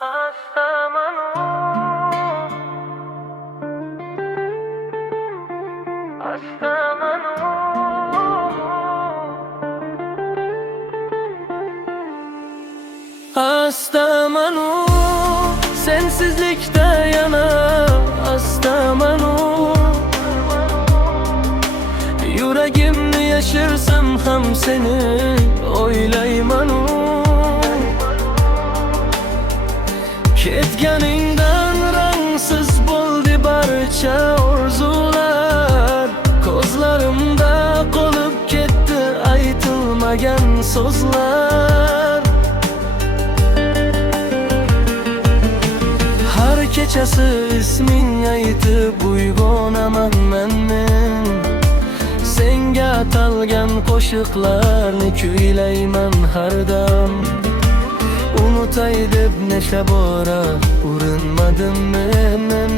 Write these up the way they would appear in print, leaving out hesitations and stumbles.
Hastamanu, sensizlikte yana hastamanu. Yüreğimni yaşarsam ham seni oylaymanu. Ketganingdan rangsiz bo'ldi barcha orzular. Ko'zlarimda qolib ketdi aytilmagan so'zlar. Har kechasi isming aytib uyg'onaman men. Senga atalgan qo'shiqlarni kuylayman har dam. Unutay deb necha bora urinmadim men.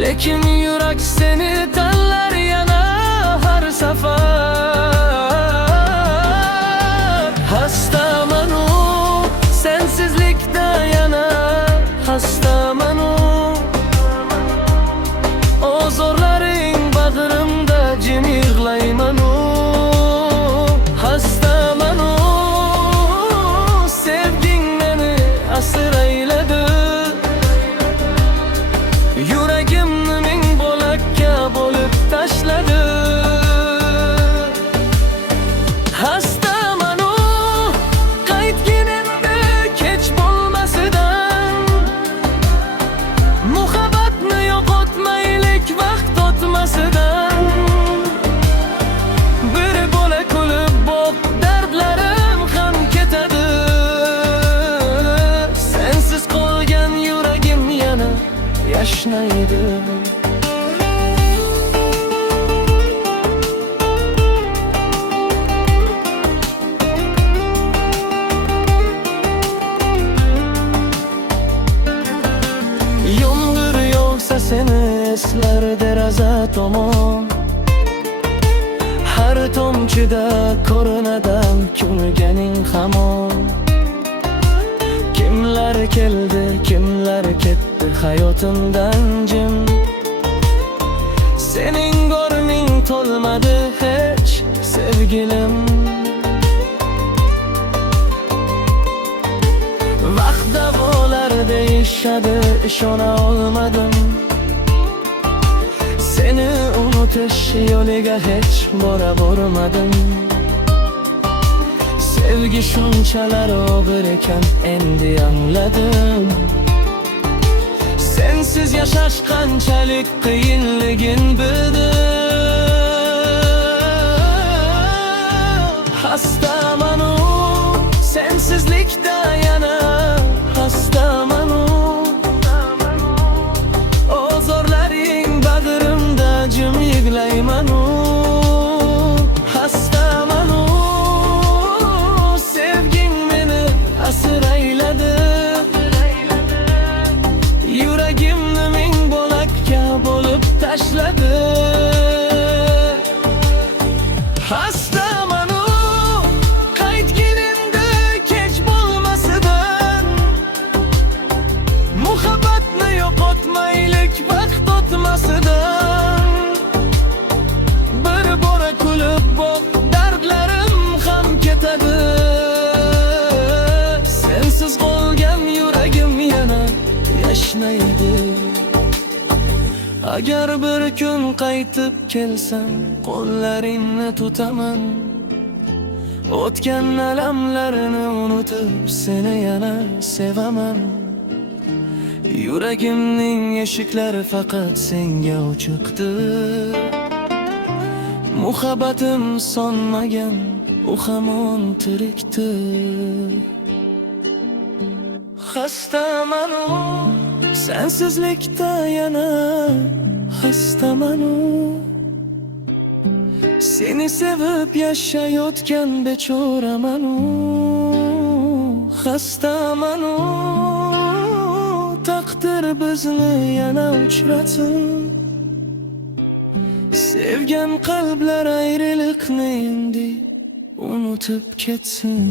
Lekin yurak seni tanlar yana har safar. Hastamanu, sensizlikda yana hastamanu. O zorlaring bag'rimda jim yig'laymanu. Hastamanu, sevging meni asir ayladi. Yuragimni ming bo'lakka bo'lib tashladi. Hastamanu, qaytgin endi kech bo'lmasidan. Muhabbatni yo'qotmaylik vaqt o'tmasidan. Bir bo'la kulib boq, dardlarim ham ketadi. Sensiz qolgan yuragim yana yashnaydi. Yomg'ir yog'sa seni eslar deraza tomon. Har tomchida ko'rinadan kulganing hamon. Kimlar keldi, kimlar ketdi hayotimdan jim. Sening o'rning to'lmadi hech sevgilim. Vaqtda bo'lar deyishadi, ishona olmadim. Seni unutish yo'liga hech bora bormadim. Sevgi shunchalar og'ir ekan endi angladim. Sensiz yashash qanchalik qiyinligin bildim. Hastamanu, sensizlikda yana hastamanu. O zorlaring bag'rimda jim yig'laymanu. Hastamanu, sevging meni asir ayladi. Yuragimni ming bo'lakka bo'lib tashladi. Hastamanu, qaytgin endi kech bo'lmasidan. Muhabbatni yo'qotmaylik vaqt o'tmasidan. Bir bora kulib boq, dardlarim ham ketadi. Sensiz qolgan yuragim yana yashnaydi. Agar bir kun qaytib kelsam, qo'llaringni tutaman. O'tgan alamlarni unutib seni yana sevaman. Yuragimning eshiklari faqat senga ochiqdir. Muhabbatim sonmagan, u hamon tirikdir. Hastamanu, sensizlikda yana hastamanu. Seni sevib yashayotgan bechoramanu. Hastamanu, taqdir bizni yana uchratsin. Sevgan qalblar ayriliqni endi unutib ketsin.